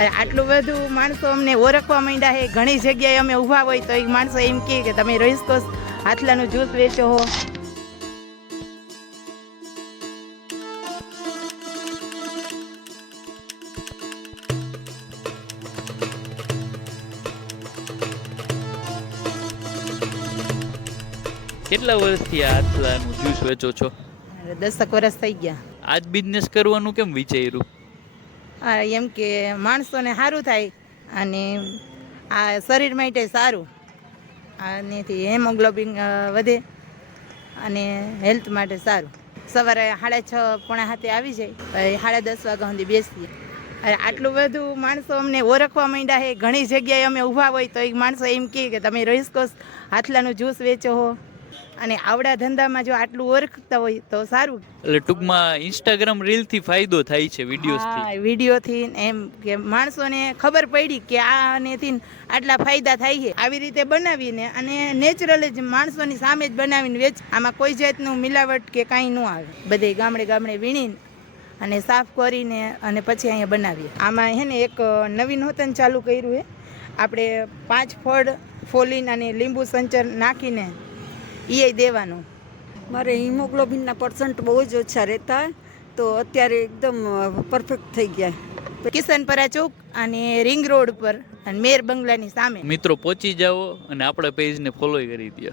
આટલું બધું માણસો અમને ઓળખવા માંડ્યા છે. ઘણી જગ્યાએ અમે ઊભા હોય તો એક માણસો એમ કહે કે તમે રહીશકોસ હાથલાનું જ્યુસ વેચો હો. કેટલા વર્ષથી આ આટલાનું જ્યુસ વેચો છો? 10 વર્ષ થઈ ગયા. આજ બિઝનેસ કરવાનું કેમ વિચાર્યું? એમ કે માણસોને સારું થાય અને આ શરીર માટે સારું, આનેથી હેમોગ્લોબિન વધે અને હેલ્થ માટે સારું. સવારે 6:30 પોણા 7 આવી જાય, 10:30 વાગ્યા સુધી બેસીએ. આટલું બધું માણસો અમને ઓળખવા માંડ્યા છે. ઘણી જગ્યાએ અમે ઊભા હોય તો એક માણસો એમ કહે કે તમે રહીશકોસ હાથલાનું જ્યુસ વેચો હો. અને આવડા ધંધામાં જો આટલું ઓળખતા હોય તો સારું. એટલે ટૂંકમાં ઇન્સ્ટાગ્રામ રીલ થી ફાયદો થાય છે વિડીયોઝથી. વિડીયોથી એમ કે માણસોને ખબર પડી કે આનેથી આટલા ફાયદા થાય છે. આવી રીતે બનાવીને અને નેચરલ જ માણસોની સામે જ બનાવીને વેચ. આમાં કોઈ જાતનું મિલાવટ કે કાંઈ ન આવે. બધે ગામડે વીણીને અને સાફ કરીને અને પછી અહીંયા બનાવીએ. આમાં હે ને એક નવીન હોતન ચાલુ કર્યું છે. આપણે 5 ફળ ફોલીને અને લીંબુ સંચર નાખીને એ દેવાનું. મારે હિમોગ્લોબિનના % બહુ જ ઓછા રહેતા, તો અત્યારે એકદમ પરફેક્ટ થઈ ગયા. કિશનપરા ચોક અને રિંગ રોડ પર અને મેર બંગલાની સામે. મિત્રો પહોંચી જાઓ અને આપણા પેજને ફોલો કરી દો.